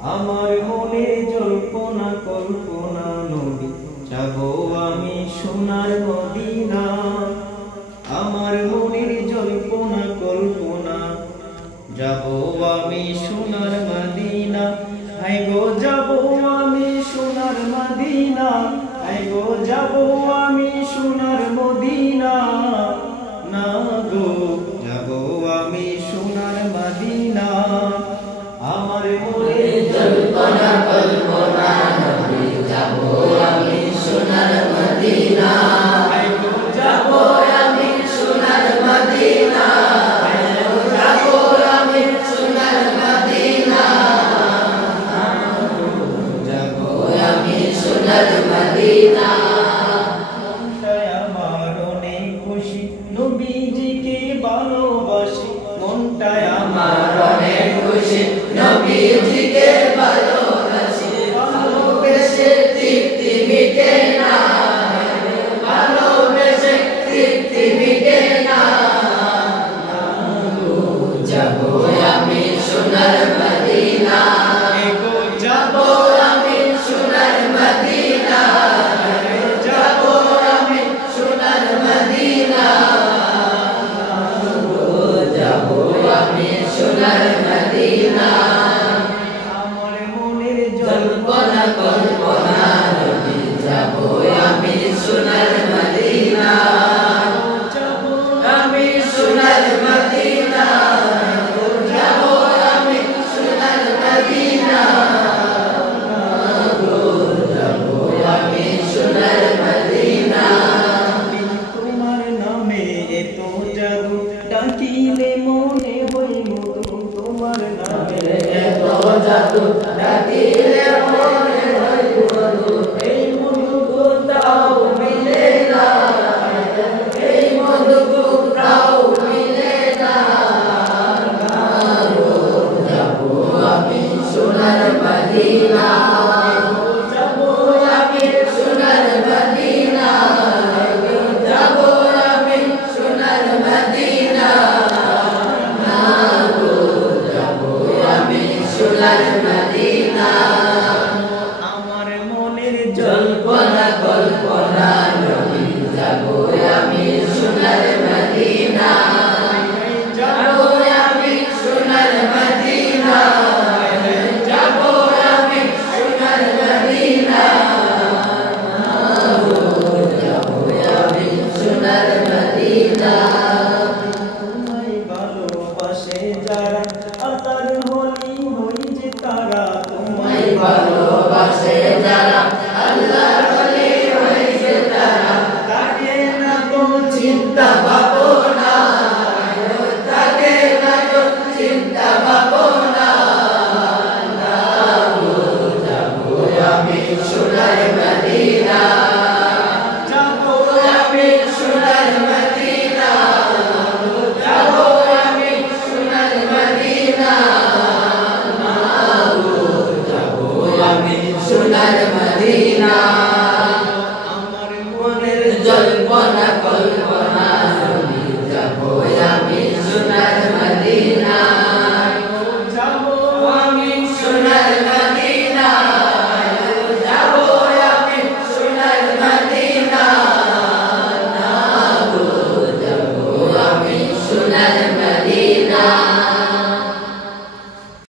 আমার মনে জল্পনা কল্পনা নবী যাব আমি সোনার মদিনা। আমার মনের জল্পনা কল্পনা যাব আমি সোনার মদিনা। হাই গো যাব আমি সোনার মদিনা, হাই গো যাব আমি সোনার মদিনা। না গো যাব আমি সোনার মদিনা। আমার মনে জল্পনা কল্পনা নবী যাব আমি সোনার মদিনা। হাই গো যাব আমি সোনার মদিনা, যাব আমি সোনার মদিনা, যাব আমি সোনার মদিনা। মনটায় আমার অনেক খুশি, নবীজিকে ভালোবাসি। মনটায় আমার আমার অনেক খুশি, নবীজিকে ভালোবাসি। ভালোবেসে তৃপ্তি মিটে না, ভালোবেসে তৃপ্তি মিটে না। যাব আমি সোনার মদিনা, গো যাব আমি সোনার মদিনা, যাব আমি সোনার মদিনা, যাব আমি সোনার মদিনা। আমার মনের জল্পনা কল্পনা নবী যাব আমি সোনার মদিনা, যাব আমি সোনার মদিনা, যাব আমি সোনার মদিনা, যাব আমি সোনার মদিনা। তোমার নামে এত জাদু, ডাকিলে মনে হই মধু। তোমার নামে এত জাদু, ডাকিলে মনে হয় মধু। এই মধু কোথাও মিলে না, এই মধু কোথাও মিলে না। যাব আমি সোনার মদিনা, যাব আমি সোনার মদিনা, যাব আমি সোনার মদিনা, যাব আমি সোনার মদিনা। আমার মনের জল্পনা কল্পনা নবী যাব আমি সোনার মদিনা, যাব আমি সোনার মদিনা, যাব আমি সোনার মদিনা, যাব আমি সোনার মদিনা। তোমায় ভালোবাসে যারা, আল্লাহর হলি হই যে তারা। তোমায় তোমায় ভালোবাসে যারা, আল্লাহর ওলি হয়েছে তারা। থাকে না তো চিন্তা ভাবনা, থাকে না তো চিন্তা ভাবনা। যাব আমি সোনার মদিনা, যাব আমি সোনার মদিনা, যাব আমি সোনার মদিনা, যাব আমি সোনার মদিনা। আমার মনের জল্পনা কল্পনা নবী যাব আমি সোনার মদিনা, যাব আমি সোনার